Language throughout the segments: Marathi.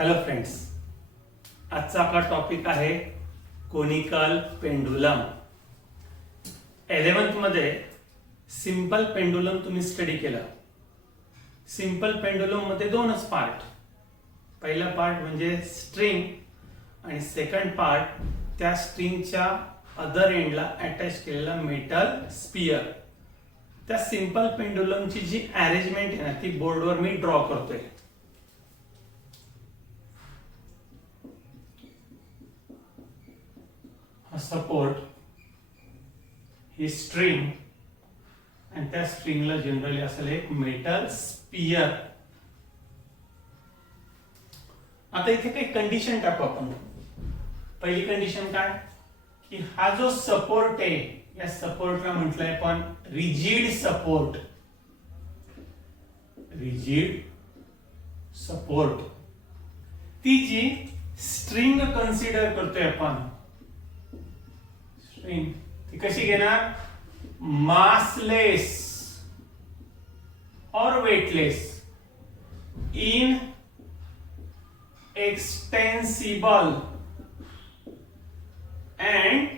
हॅलो फ्रेंड्स, आजचा आपला टॉपिक आहे कोनिकल पेंडुलम. 11th मध्ये सिंपल पेंडुलम तुम्ही स्टडी केला. सिंपल पेंडुलम मध्ये दोनच पार्ट. पहिला पार्ट म्हणजे स्ट्रिंग आणि सेकंड पार्ट त्या स्ट्रिंगच्या अदर एंडला अटॅच केलेला मेटल स्पियर. त्या सिंपल पेंडुलमची जी अरेंजमेंट आहे ना ती बोर्डवर मी ड्रॉ करतोय. सपोर्ट ही स्ट्रिंग आणि त्या स्ट्रिंगला जनरली असेल एक मेटल स्पियर. आता इथे काही कंडिशन टाकू आपण. पहिली कंडिशन काय की हा जो सपोर्ट आहे या सपोर्टला म्हटलंय आपण रिजिड सपोर्ट. रिजिड सपोर्ट ती जी स्ट्रिंग कन्सिडर करतोय आपण ती कशी घेणार मासलेस और weightless in extensible end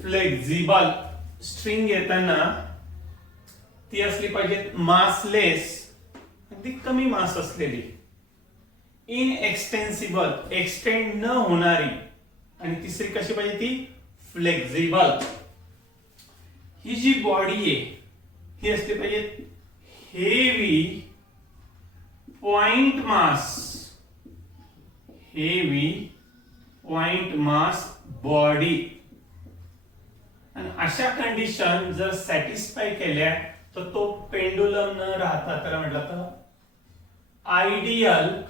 flexible. String घेताना ती असली पाहिजे मासलेस, अगदी कमी मास असलेली, इन एक्सटेंसिबल एक्सटेंड न होणारी, आणि तिसरी कशी पाहिजे ती फ्लेक्सिबल. ही जी बॉडी आहे ही असली पाहिजे heavy point mass. Heavy point mass body. आणि अशा कंडिशन जर सॅटिस्फाय केल्या तर तो पेंडुलम न राहता त्याला म्हटलं तर आयडियल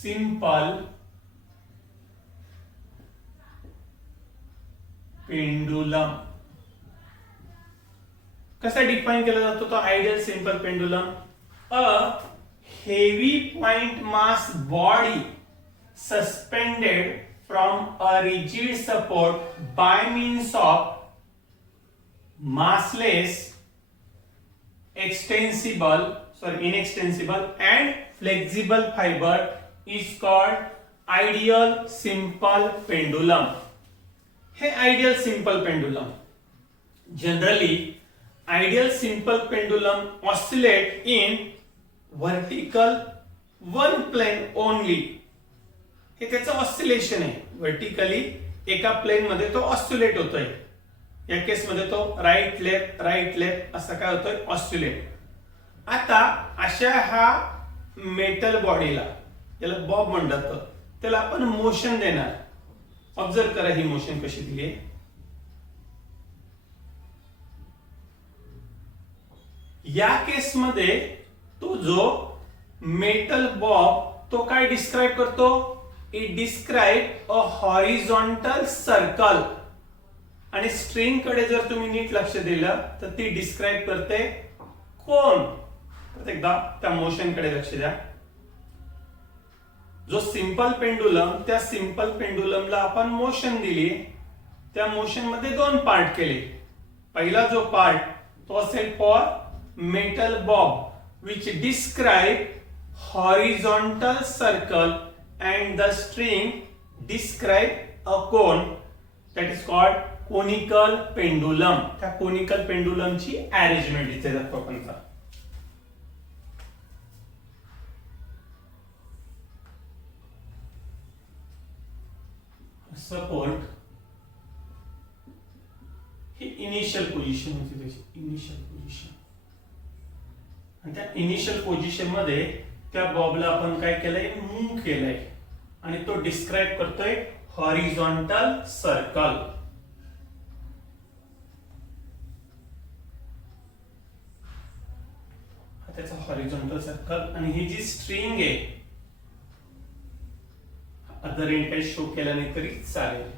सिंपल पेंडुलम. कसा डिफाइन केला जातो तो ideal simple pendulum? A heavy point mass body suspended from a rigid support bye means of massless, inextensible and flexible fiber is called ideal simple pendulum. हे ideal simple pendulum. Generally, ideal simple pendulum oscillate in vertical one plane only. हे त्याचं ऑसिलेशन आहे. वर्टिकली एका प्लेन मध्ये तो ऑसिलेट होतोय. या केस मध्ये तो राईट लेफ्ट असं काय होतोय ऑसिलेट. आता अशा हा मेटल बॉडीला, याला बॉब म्हणतात, त्याला आपण मोशन देणार. ऑब्झर्व करा ही मोशन कशी दिली आहे. या केस मध्ये तो जो मेटल बॉब तो काय डिस्क्राइब करतो? It describe a horizontal circle. आणि स्ट्रिंग कडे जर तुम्ही नीट लक्ष दिलं तर ती डिस्क्राइब करते कोन. एकदा त्या मोशन कडे लक्ष द्या. जो सिंपल पेंडुलम, त्या सिंपल पेंडुलमला आपण मोशन दिली. त्या मोशन मध्ये दोन पार्ट केले. पहिला जो पार्ट तो असेल for metal Bob which describe horizontal circle and the string describe a cone. That is called conical pendulum. त्या कोनिकल पेंडुलमची अरेंजमेंट इथे दाखवू आपण. सपोर्ट ही इनिशियल पोझिशन होती त्याची. Initial position. आणि त्या इनिशियल पोझिशन मध्ये त्या बॉबला आपण काय केलंय? मूव्ह केलंय. आणि तो डिस्क्राइब करतोय हॉरिझॉन्टल सर्कल. त्याचा हॉरिझॉन्टल सर्कल. आणि ही जी स्ट्रिंग आहे अदर एंड काही शो केला नाही तरी चालेल,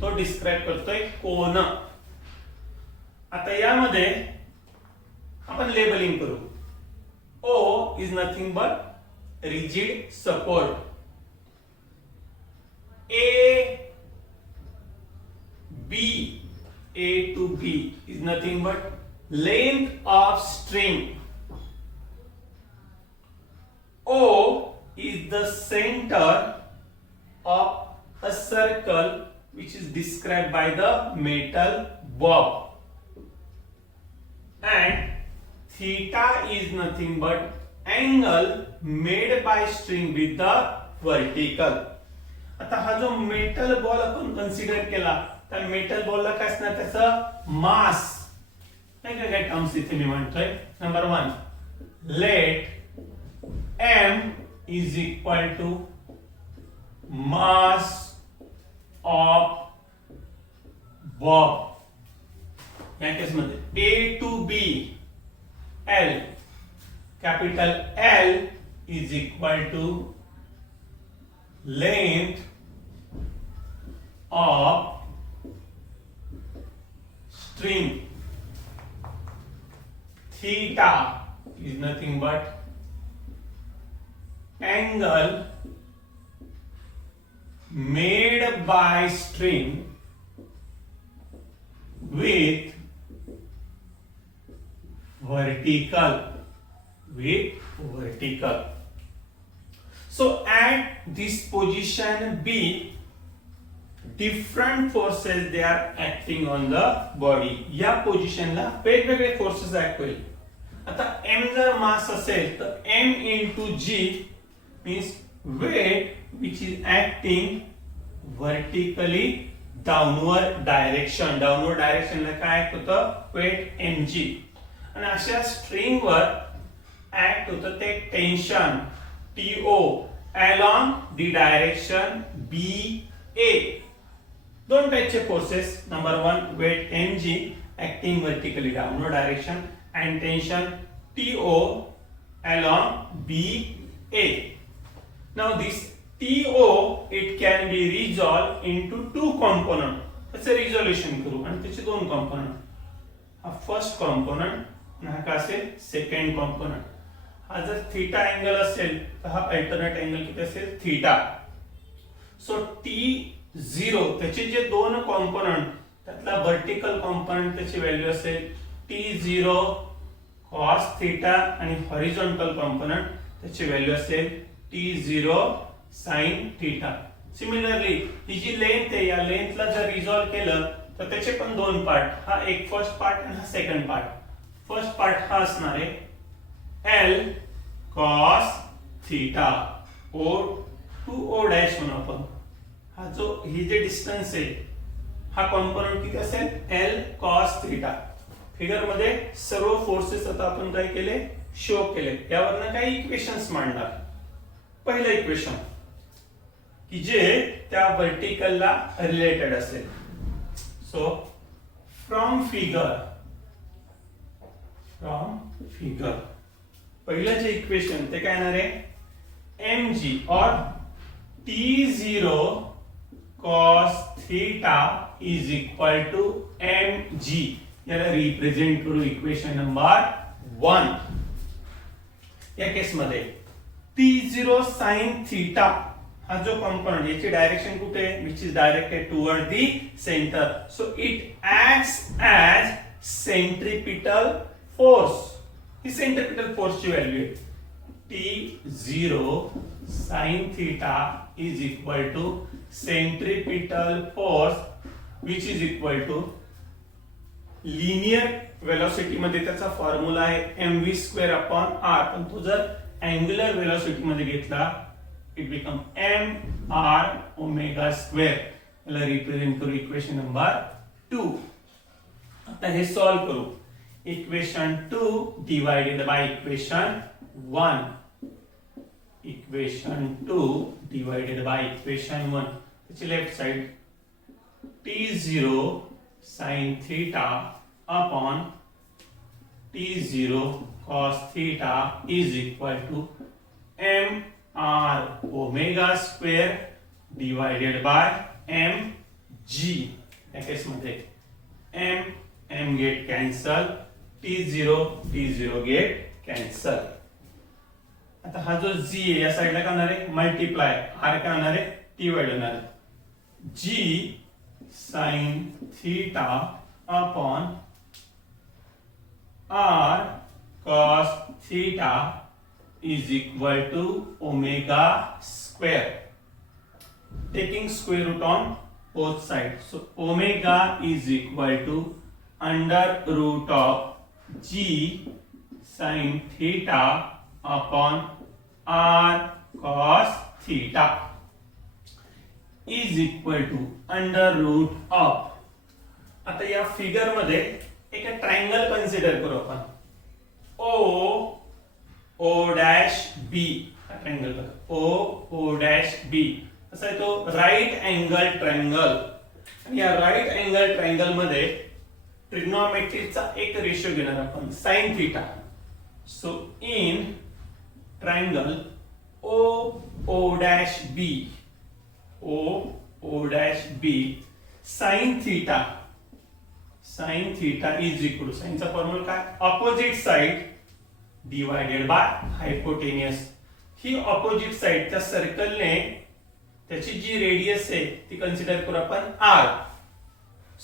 तो डिस्क्राइब करतोय कोन. आता यामध्ये आपण लेबलिंग करू. O is nothing but rigid support. A B A to B is nothing but length of string. O is the center of a circle which is described by the metal bob, and theta is nothing but angle made by string with the vertical. आता हा जो मेटल बॉल आपण कन्सिडर केला, त्या मेटल बॉलला काय असणार, त्याचं मास. काय टर्म्स इथे मी म्हणतोय. Number 1, let m is equal to mass of bob. या केस मध्ये A to B L, capital L is equal to length of string. Theta is nothing but angle made by string with vertical. So at this position B, different forces they are acting on the body. या पोझिशनला वेगवेगळे फोर्सेस ऍक्ट होईल. आता m जर मास असेल तर m into g means weight which is acting vertically downward direction. Downward डायरेक्शनला काय ऍक्ट होतं, weight mg. आणि अशा स्ट्रिंग वर ऍक्ट होतं ते tension to along the direction BA. दोन टाइपचे forces. Number 1 weight mg acting vertically downward direction and tension TO along BA. Now this TO it can be resolved into two components. त्याचे रिझोल्यूशन करू आणि त्याचे दोन कॉम्पोनंट. हा फर्स्ट कॉम्पोनंट आणि हा काय असेल, सेकंड कॉम्पोनंट. हा जर थीटा अँगल असेल तर हा अल्टरनेट अँगल किती असेल, थीटा. सो T0 त्याचे जे दोन कॉम्पोनंट, त्यातला वर्टिकल कॉम्पोनंट त्याची व्हॅल्यू असेल T0 cos थीटा आणि हॉरिझॉन्टल कॉम्पोनंट त्याची व्हॅल्यू असेल T0 sin थीटा. सिमिलरली ही जी लेंथ आहे, या लेंथला जर रिझॉल्व केलं तर त्याचे पण दोन पार्ट. हा एक फर्स्ट पार्ट आणि हा सेकंड पार्ट. फर्स्ट पार्ट हा असणार आहे L cos theta O to O dash म्हणू आपण. हा जो ही जे डिस्टन्स आहे, हा कॉम्पोनंट किती असेल, L cos थीटा. फिगर मध्ये सर्व फोर्सेस आता आपण काय केले, शो केले. यावरनं काही इक्वेशन्स मांडणार. पहिलं इक्वेशन की जे त्या वर्टिकलला रिलेटेड असेल. सो फ्रॉम फिगर पहिलं जे इक्वेशन ते काय येणार आहे, mg और T0 cos theta is equal to mg. याला रिप्रेझेंट करू इक्वेशन नंबर 1. या केस मध्ये T0 sin थीटा हा जो कंपोनेंट, याची डायरेक्शन कुठे आहे, which is directed toward the centre. So it acts as centripetal force. ही सेंट्रिपिटल फोर्स ची व्हॅल्यू आहे. T0 sin theta is equal to centripetal force which is equal to linear velocity मध्ये त्याचा फॉर्म्युला आहे mv स्क्वेअर अपॉन r. पण तो जर अँग्युलर वेलोसिटी मध्ये घेतला, it become mr omega square. याला रिप्रेझेंट करू इक्वेशन नंबर 2. आता हे सॉल्व करू. Equation 2 divided by equation 1. Equation 2 divided by equation 1. त्याची left side T0 sin theta upon T0 cos theta is equal to mr omega square divided by mg. या केस मध्ये m get cancel, T0 get cancel. आता हा जो g आहे या साइडला काय होणार आहे, मल्टिप्लाय. r काय होणार आहे, t वाढ होणार आहे. g sin theta upon r cos theta is equal to omega square. Taking square root on both sides. So omega is equal to under root of g sin theta upon r cos theta is equal to under root of. आता या फिगर मध्ये एक ट्रायंगल कन्सिडर करू आपण. ओ डॅश बी हा ट्रायंगल बघा. ओ डॅश बी असा आहे तो राईट अँगल ट्रायंगल. आणि या राईट अँगल ट्रायंगल मध्ये ट्रिग्नोमेट्रीचा एक रेशो घेणार आपण sin theta. So in triangle O dash B O dash B sin theta is equal to sin चा फॉर्म्युला काय opposite side divided by hypotenuse. He opposite side त्या सर्कलने त्याची जी रेडियस आहे ती कन्सिडर करू आपण r.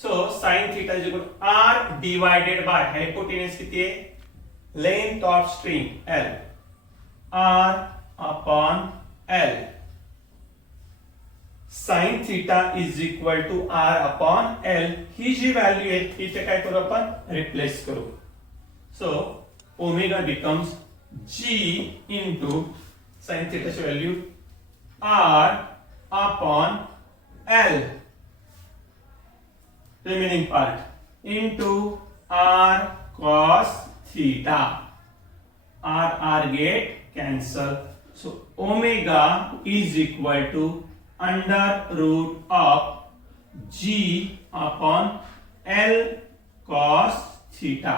So sin theta is equal to r divided by hypotenuse किती आहे length of string l r upon l. sin theta is equal to r upon l. ही जी व्हॅल्यू आहे इथे काय करू आपण रिप्लेस करू. सो omega becomes g into sin theta ची value r upon l remaining part into r cos theta. r get cancel. So omega is equal to under root of g upon l cos theta.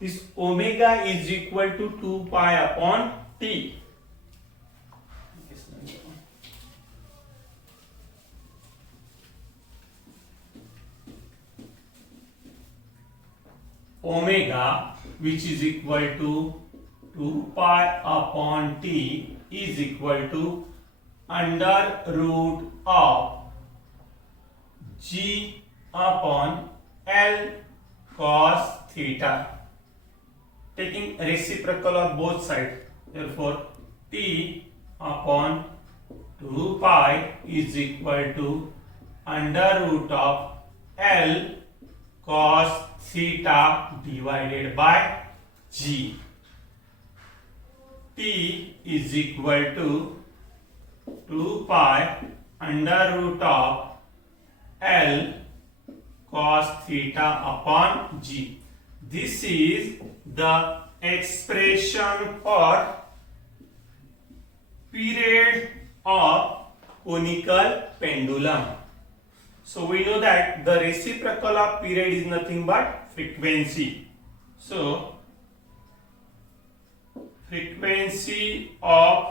This omega is equal to 2 pi upon t. Omega, which is equal to 2 pi upon t, is equal to under root of g upon l cos theta. Taking reciprocal of both sides, therefore t upon 2 pi is equal to under root of l cos theta divided by g. T is equal to 2 pi under root of L cos theta upon G. This is the expression for period of conical pendulum. So we know that the reciprocal of period is nothing but frequency. So frequency of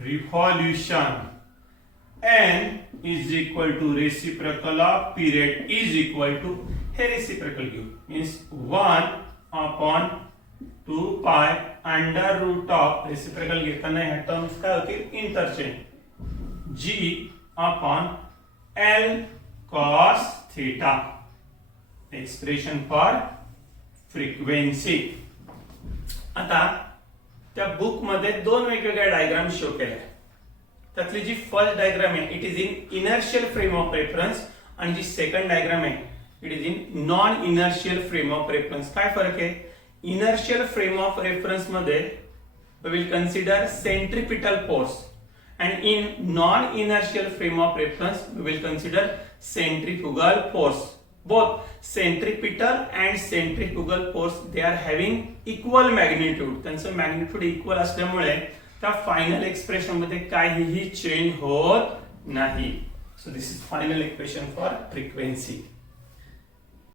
revolution n is equal to reciprocal of period is equal to हे reciprocal घेऊ means 1 upon 2 pi under root of reciprocal घेताना ह्या टर्म्स काय होतील interchange g upon l cos theta expression for frequency. आता त्या बुक मध्ये दोन वेगवेगळ्या डायग्राम शो केल्या. त्यातली जी फर्स्ट डायग्राम आहे it is in inertial frame of reference आणि जी सेकंड डायग्राम आहे it is in non inertial frame of reference. काय फरक आहे इनर्शियल फ्रेम ऑफ रेफरन्स मध्ये we will consider centripetal force and in non inertial frame of reference we will consider centrifugal force. Both centripetal and centrifugal force they are having equal magnitude. त्यांचं मॅग्निट्यूड इक्वल असल्यामुळे त्या फायनल एक्सप्रेशन मध्ये काहीही चेंज होत नाही. So this is final equation for frequency.